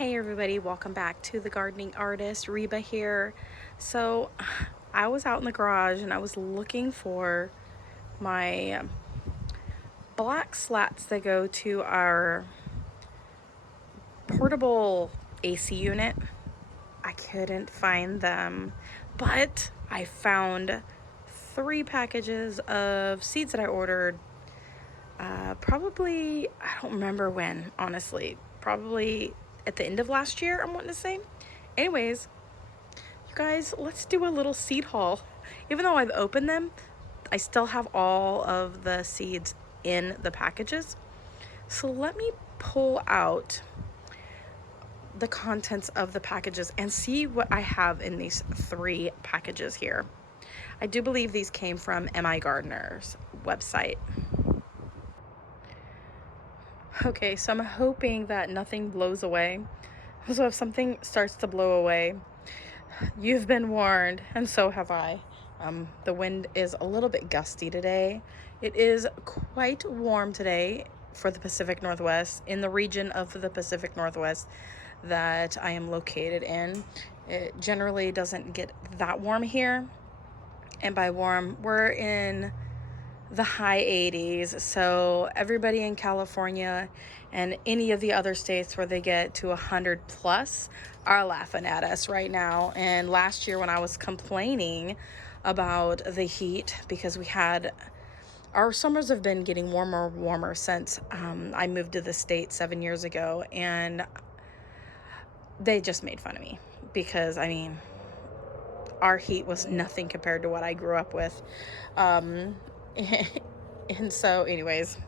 Hey everybody, welcome back to the gardening artist. Reba here. So I was out in the garage and I was looking for my black slats that go to our portable AC unit. I couldn't find them, but I found 3 packages of seeds that I ordered probably, I don't remember when, honestly, probably at the end of last year, I'm wanting to say. Anyways, you guys, let's do a little seed haul. Even though I've opened them, I still have all of the seeds in the packages. So let me pull out the contents of the packages and see what I have in these 3 packages here. I do believe these came from MIgardener's website. Okay, so I'm hoping that nothing blows away. So if something starts to blow away, you've been warned, and so have I. The wind is a little bit gusty today. It is quite warm today for the Pacific Northwest, in the region of the Pacific Northwest that I am located in. It generally doesn't get that warm here. And by warm, we're in the high 80s. So everybody in California and any of the other states where they get to 100 plus are laughing at us right now. And last year when I was complaining about the heat, because our summers have been getting warmer since I moved to the state 7 years ago, and they just made fun of me because our heat was nothing compared to what I grew up with. And so anyways,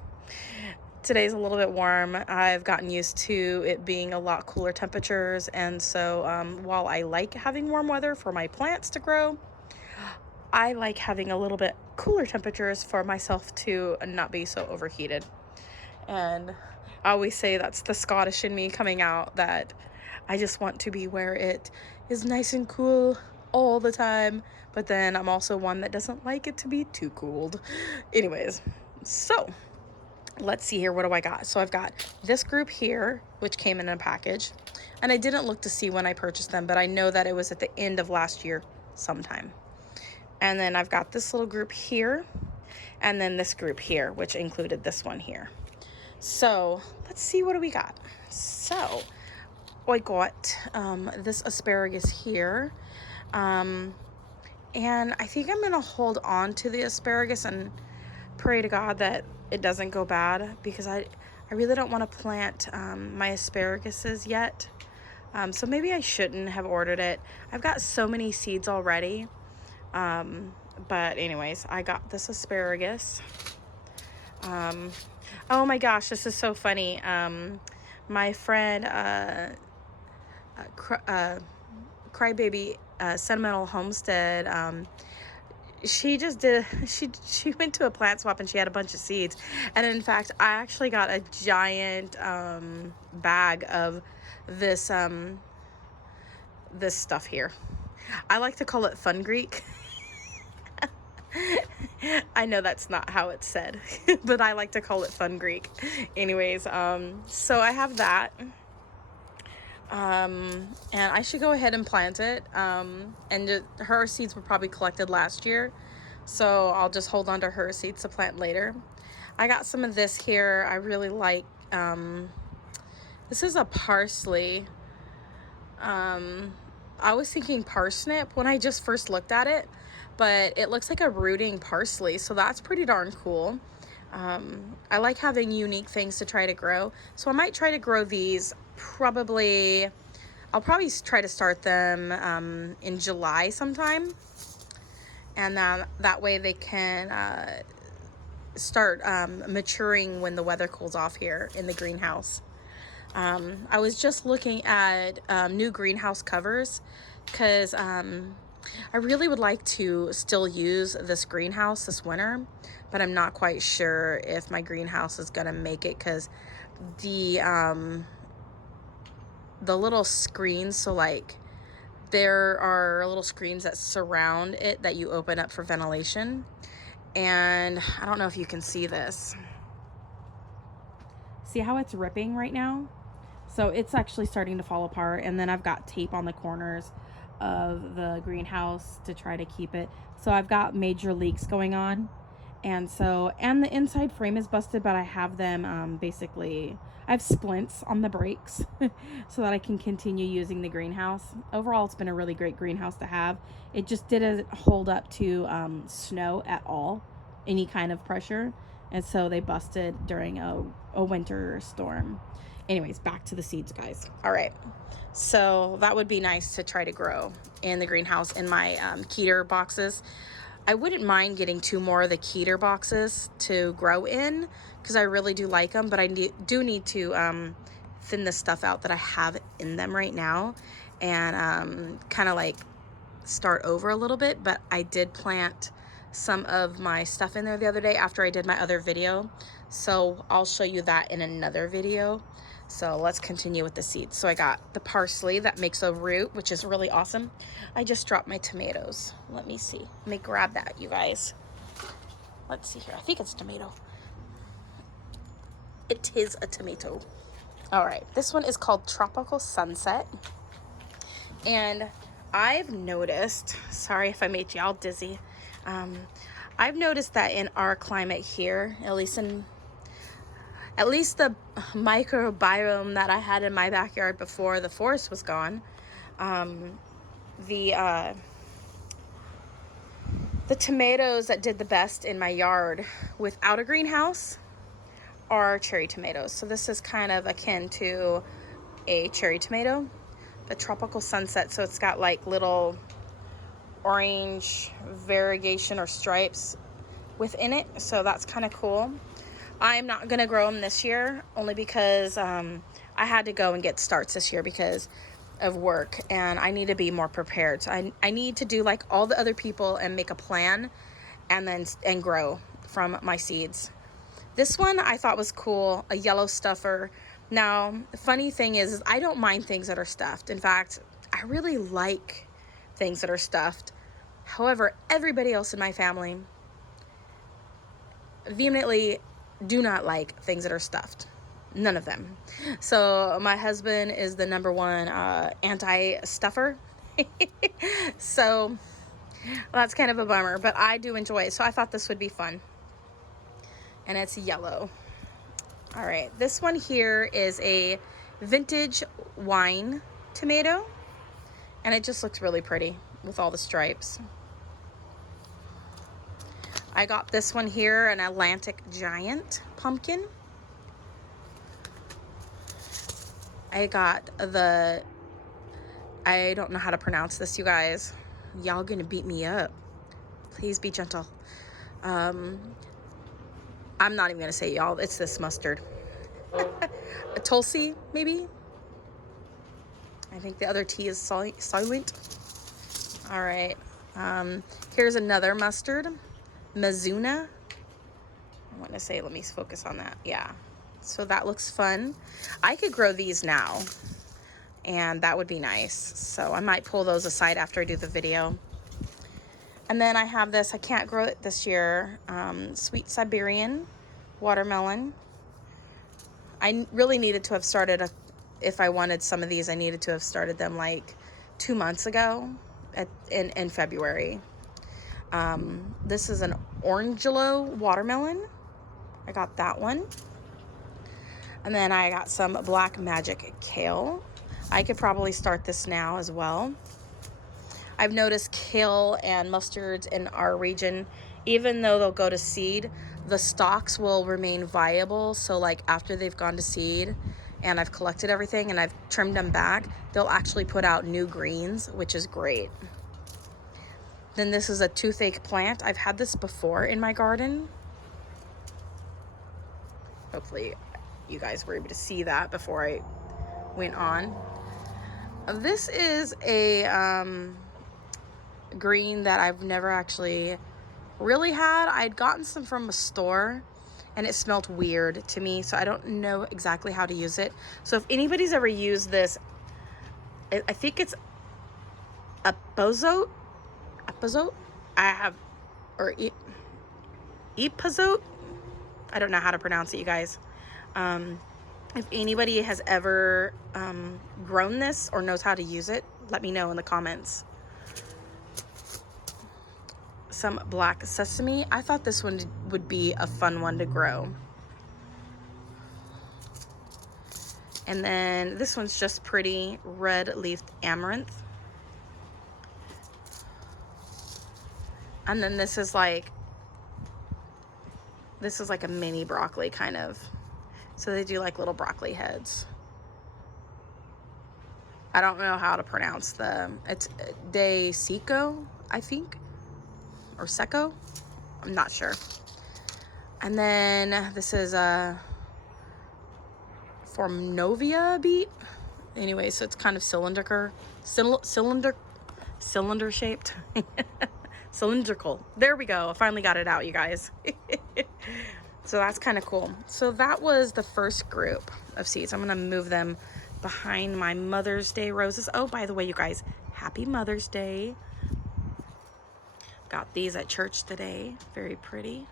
today's a little bit warm. I've gotten used to it being a lot cooler temperatures, and so while I like having warm weather for my plants to grow, I like having a little bit cooler temperatures for myself to not be so overheated. And I always say that's the Scottish in me coming out, that I just want to be where it is nice and cool all the time, but then I'm also one that doesn't like it to be too cooled. Anyways, so let's see here. What do I got? So I've got this group here, which came in a package, and I didn't look to see when I purchased them, but I know that it was at the end of last year sometime. And then I've got this little group here, and then this group here, which included this one here. So let's see, what do we got? So I got this asparagus here. And I think I'm going to hold on to the asparagus and pray to God that it doesn't go bad, because I really don't want to plant my asparaguses yet. So maybe I shouldn't have ordered it. I've got so many seeds already. But anyways, I got this asparagus. Oh my gosh, this is so funny. My friend, Crybaby Sentimental Homestead, she went to a plant swap and she had a bunch of seeds. And in fact, I actually got a giant bag of this this stuff here. I like to call it Fun Greek. I know that's not how it's said, but I like to call it Fun Greek. Anyways, so I have that. And I should go ahead and plant it. And her seeds were probably collected last year, so I'll just hold on to her seeds to plant later. I got some of this here. I really like, this is a parsley. I was thinking parsnip when I just first looked at it, but it looks like a rooting parsley, so that's pretty darn cool. I like having unique things to try to grow, so I might try to grow these. I'll probably try to start them in July sometime, and then that way they can start maturing when the weather cools off here in the greenhouse. I was just looking at new greenhouse covers, because I really would like to still use this greenhouse this winter, but I'm not quite sure if my greenhouse is gonna make it, because the little screens, so like there are little screens that surround it that you open up for ventilation, and I don't know if you can see this. See how it's ripping right now? So it's actually starting to fall apart. And then I've got tape on the corners of the greenhouse to try to keep it. So I've got major leaks going on. And the inside frame is busted, but I have them basically, I have splints on the brakes so that I can continue using the greenhouse. Overall, it's been a really great greenhouse to have. It just didn't hold up to snow at all, any kind of pressure. And so they busted during a winter storm. Anyways, back to the seeds, guys. All right. So that would be nice to try to grow in the greenhouse in my Keter boxes. I wouldn't mind getting 2 more of the Keter boxes to grow in because I really do like them, but I do need to thin the stuff out that I have in them right now and kind of like start over a little bit. But I did plant some of my stuff in there the other day after I did my other video, so I'll show you that in another video. So let's continue with the seeds. So I got the parsley that makes a root, which is really awesome. I just dropped my tomatoes. Let me see. Let me grab that, you guys. Let's see here. I think it's a tomato. It is a tomato. All right. This one is called Tropical Sunset. And I've noticed, sorry if I made y'all dizzy. I've noticed that in our climate here, at least the microbiome that I had in my backyard before the forest was gone, the tomatoes that did the best in my yard without a greenhouse are cherry tomatoes. So this is kind of akin to a cherry tomato, the Tropical Sunset. So it's got like little orange variegation or stripes within it. So that's kind of cool. I'm not going to grow them this year only because I had to go and get starts this year because of work, and I need to be more prepared. So I need to do like all the other people and make a plan and grow from my seeds. This one I thought was cool, a yellow stuffer. Now, the funny thing is I don't mind things that are stuffed. In fact, I really like things that are stuffed. However, everybody else in my family vehemently do not like things that are stuffed. None of them. So my husband is the number one anti-stuffer. So that's kind of a bummer, but I do enjoy it. So I thought this would be fun. And it's yellow. All right, this one here is a vintage wine tomato, and it just looks really pretty with all the stripes. I got this one here, an Atlantic Giant pumpkin. I got I don't know how to pronounce this, you guys. Y'all gonna beat me up. Please be gentle. I'm not even gonna say y'all, it's this mustard. A Tulsi, maybe? I think the other T is silent. All right, here's another mustard. Mizuna. I want to say, let me focus on that. Yeah. So that looks fun. I could grow these now, and that would be nice. So I might pull those aside after I do the video. And then I have this, I can't grow it this year, Sweet Siberian watermelon. I really needed to have started, if I wanted some of these, I needed to have started them like 2 months ago in February. This is an Orangelo watermelon. I got that one. And then I got some Black Magic kale. I could probably start this now as well. I've noticed kale and mustards in our region, even though they'll go to seed, the stalks will remain viable. So like after they've gone to seed and I've collected everything and I've trimmed them back, they'll actually put out new greens, which is great. Then this is a toothache plant. I've had this before in my garden. Hopefully you guys were able to see that before I went on. This is a green that I've never actually really had. I'd gotten some from a store and it smelled weird to me, so I don't know exactly how to use it. So if anybody's ever used this, I think it's epazote. I have, or epazote. I don't know how to pronounce it, you guys. If anybody has ever grown this or knows how to use it, let me know in the comments. Some black sesame. I thought this one would be a fun one to grow. And then this one's just pretty red leafed amaranth. And then this is like a mini broccoli kind of. So they do like little broccoli heads. I don't know how to pronounce it's de seco, I think, or seco. I'm not sure. And then this is a Formovia beet. Anyway, so it's kind of cylinder shaped. Cylindrical. There we go. I finally got it out, you guys. So that's kind of cool. So that was the first group of seeds. I'm going to move them behind my Mother's Day roses. Oh, by the way, you guys, happy Mother's Day. Got these at church today. Very pretty.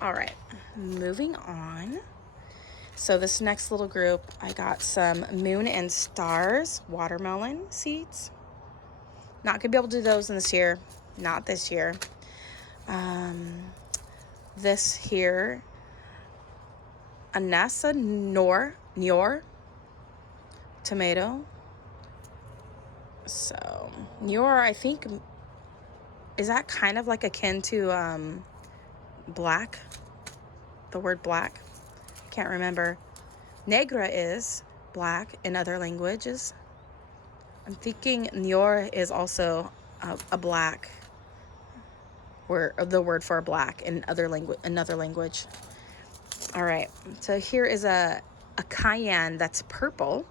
All right, moving on. So this next little group, I got some Moon and Stars watermelon seeds. Not gonna be able to do those in this year. Not this year. This here, Anasa Nior tomato. So Nior, I think, is that kind of like akin to black? The word black. Can't remember. Negra is black in other languages. I'm thinking Nior is also a black word, the word for black in another language. All right, so here is a cayenne that's purple.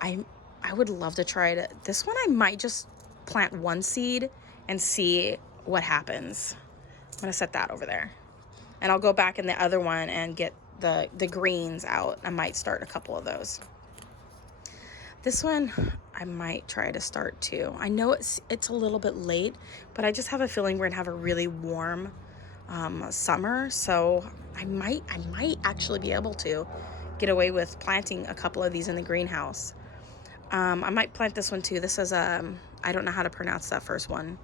I would love to try it. This one I might just plant one seed and see what happens. I'm gonna set that over there, and I'll go back in the other one and get the greens out. I might start a couple of those. This one I might try to start too. I know it's a little bit late, but I just have a feeling we're gonna have a really warm summer, so I might actually be able to get away with planting a couple of these in the greenhouse. I might plant this one too. This is I don't know how to pronounce that first one.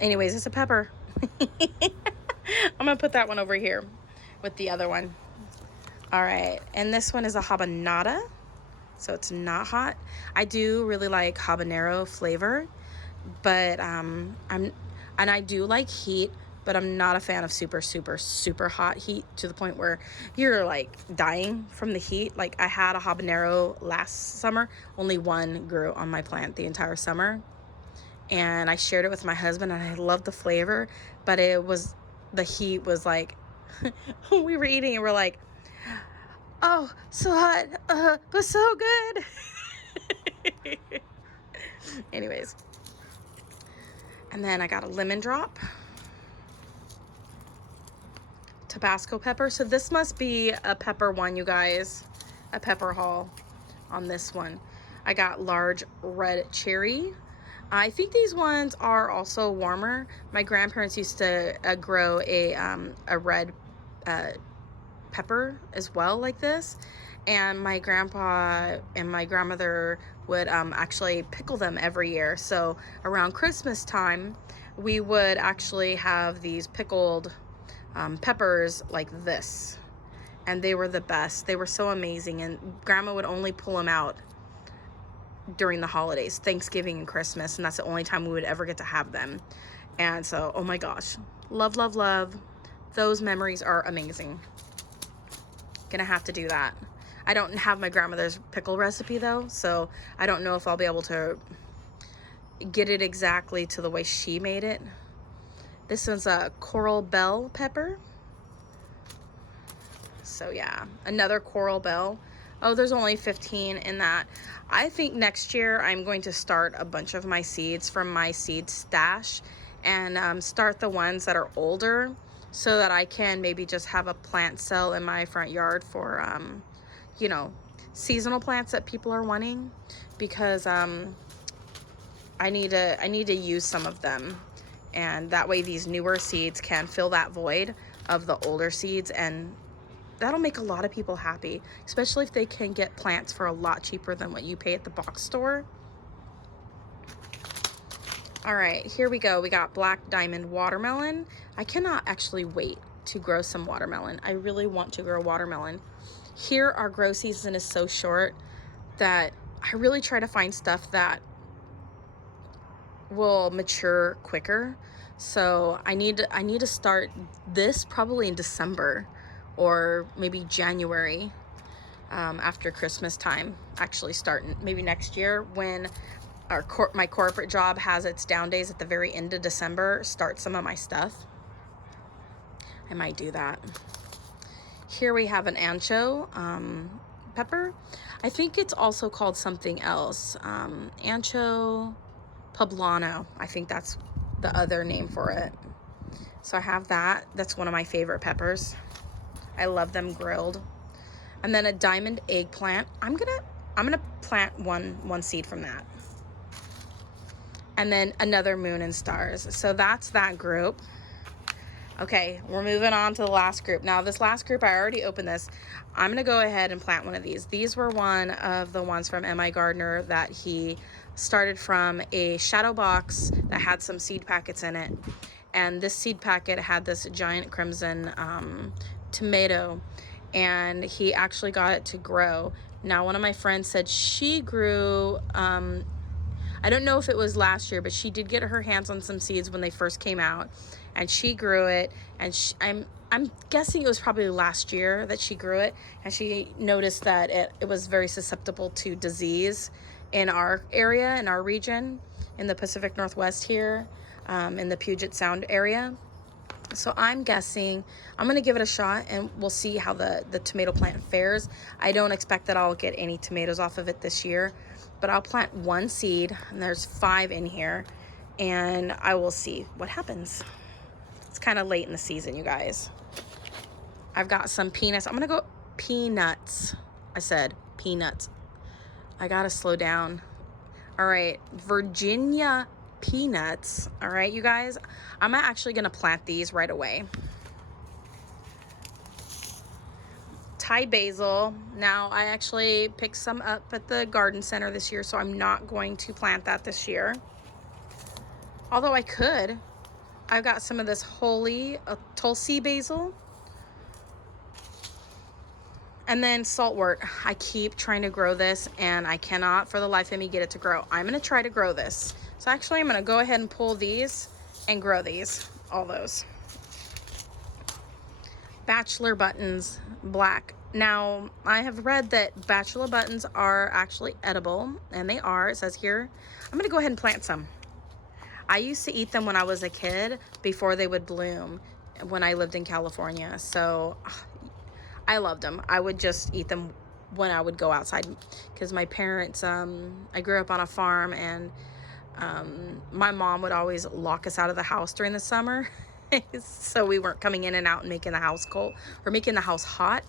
Anyways, it's a pepper. I'm gonna put that one over here with the other one. All right, and this one is a habanada, so it's not hot. I do really like habanero flavor, but I do like heat, but I'm not a fan of super hot heat to the point where you're like dying from the heat. Like I had a habanero last summer, only one grew on my plant the entire summer, and I shared it with my husband, and I loved the flavor, but the heat was like, we were eating and we're like, oh, so hot, but so good. Anyways, and then I got a lemon drop, Tabasco pepper. So this must be a pepper one, you guys, a pepper haul on this one. I got large red cherry. I think these ones are also warmer. My grandparents used to grow a red pepper as well, like this, and my grandpa and my grandmother would actually pickle them every year. So around Christmas time we would actually have these pickled peppers like this, and they were the best. They were so amazing, and grandma would only pull them out during the holidays, Thanksgiving and Christmas, and that's the only time we would ever get to have them. And so, oh my gosh, love those memories are amazing. Gonna have to do that. I don't have my grandmother's pickle recipe though, so I don't know if I'll be able to get it exactly to the way she made it. This one's a coral bell pepper. So yeah, another coral bell. Oh, there's only 15 in that. I think next year I'm going to start a bunch of my seeds from my seed stash and start the ones that are older, so that I can maybe just have a plant cell in my front yard for, you know, seasonal plants that people are wanting, because I need to use some of them, and that way these newer seeds can fill that void of the older seeds, and that'll make a lot of people happy, especially if they can get plants for a lot cheaper than what you pay at the box store. All right, here we go. We got black diamond watermelon. I cannot actually wait to grow some watermelon. I really want to grow watermelon. Here, our grow season is so short that I really try to find stuff that will mature quicker. So I need to start this probably in December or maybe January, after Christmas time. Actually starting maybe next year when my corporate job has its down days at the very end of December. Start some of my stuff. I might do that. Here we have an ancho pepper. I think it's also called something else. Ancho poblano. I think that's the other name for it. So I have that. That's one of my favorite peppers. I love them grilled. And then a diamond eggplant. I'm gonna plant one seed from that. And then another moon and stars. So that's that group. Okay, we're moving on to the last group. Now, this last group, I already opened this. I'm going to go ahead and plant one of these. These were one of the ones from MIgardener that he started from a shadow box that had some seed packets in it. And this seed packet had this giant crimson tomato, and he actually got it to grow. Now, one of my friends said she grew... I don't know if it was last year, but she did get her hands on some seeds when they first came out, and she grew it. And I'm guessing it was probably last year that she grew it, and she noticed that it was very susceptible to disease in our area, in our region, in the Pacific Northwest here, in the Puget Sound area. So I'm guessing I'm going to give it a shot, and we'll see how the tomato plant fares. I don't expect that I'll get any tomatoes off of it this year, but I'll plant one seed, and there's 5 in here, and I will see what happens. It's kind of late in the season, you guys. I've got some peanuts. I'm going to go peanuts. I said peanuts. I got to slow down. All right, Virginia peanuts. All right, you guys, I'm actually going to plant these right away. Thai basil. Now, I actually picked some up at the garden center this year, so I'm not going to plant that this year. Although I could. I've got some of this holy Tulsi basil. And then saltwort. I keep trying to grow this, and I cannot for the life of me get it to grow. I'm going to try to grow this. So actually, I'm going to go ahead and pull these and grow these. All those. Bachelor buttons, black. Now, I have read that bachelor buttons are actually edible, and they are. It says here. I'm going to go ahead and plant some. I used to eat them when I was a kid before they would bloom when I lived in California. So I loved them. I would just eat them when I would go outside because my parents, I grew up on a farm, and my mom would always lock us out of the house during the summer. So we weren't coming in and out and making the house cold or making the house hot.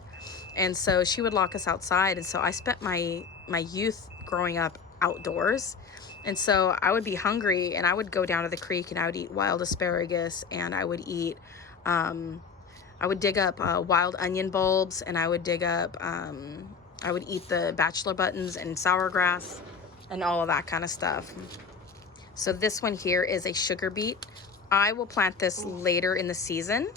And so she would lock us outside. And so I spent my youth growing up outdoors. And so I would be hungry, and I would go down to the creek, and I would eat wild asparagus, and I would eat, I would dig up wild onion bulbs, and I would dig up, I would eat the bachelor buttons and sour grass and all of that kind of stuff. So this one here is a sugar beet. I will plant this later in the season.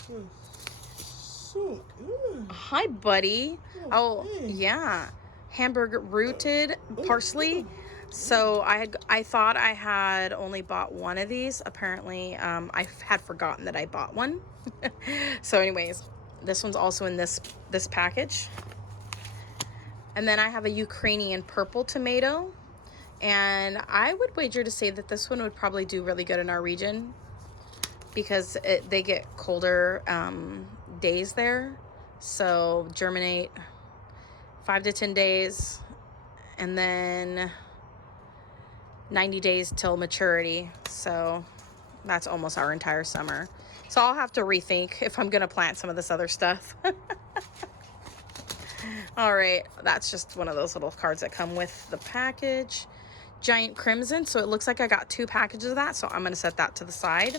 So good. Hi, buddy. Oh, yeah. Hamburger rooted parsley. So I thought I had only bought one of these. Apparently, I had forgotten that I bought one. So anyways, this one's also in this package. And then I have a Ukrainian purple tomato. And I would wager to say that this one would probably do really good in our region because they get colder days there. So germinate 5 to 10 days, and then 90 days till maturity. So that's almost our entire summer. So I'll have to rethink if I'm going to plant some of this other stuff. All right, that's just one of those little cards that come with the package. Giant crimson, so it looks like I got 2 packages of that, so I'm going to set that to the side.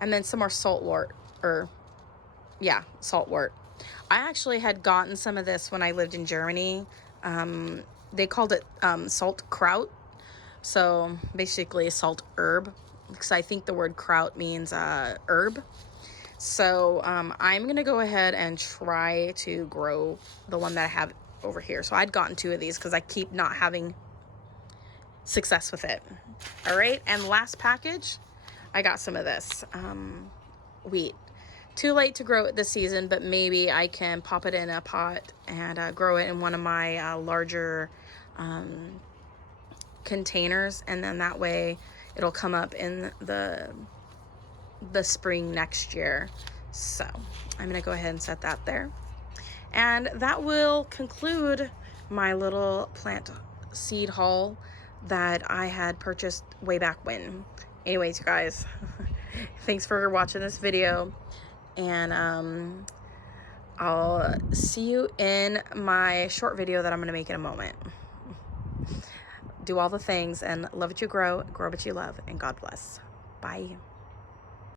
And then some more saltwort, or yeah, saltwort. I actually had gotten some of this when I lived in Germany. They called it salt kraut. So basically a salt herb, because I think the word kraut means herb. So I'm going to go ahead and try to grow the one that I have over here. So I'd gotten 2 of these because I keep not having success with it. All right. And last package, I got some of this wheat. Too late to grow it this season, but maybe I can pop it in a pot and grow it in one of my larger containers, and then that way it'll come up in the spring next year. So I'm gonna go ahead and set that there, and that will conclude my little plant seed haul that I had purchased way back when. Anyways, you guys, thanks for watching this video, and I'll see you in my short video that I'm gonna make in a moment. Do all the things and love what you grow what you love, and God bless. Bye.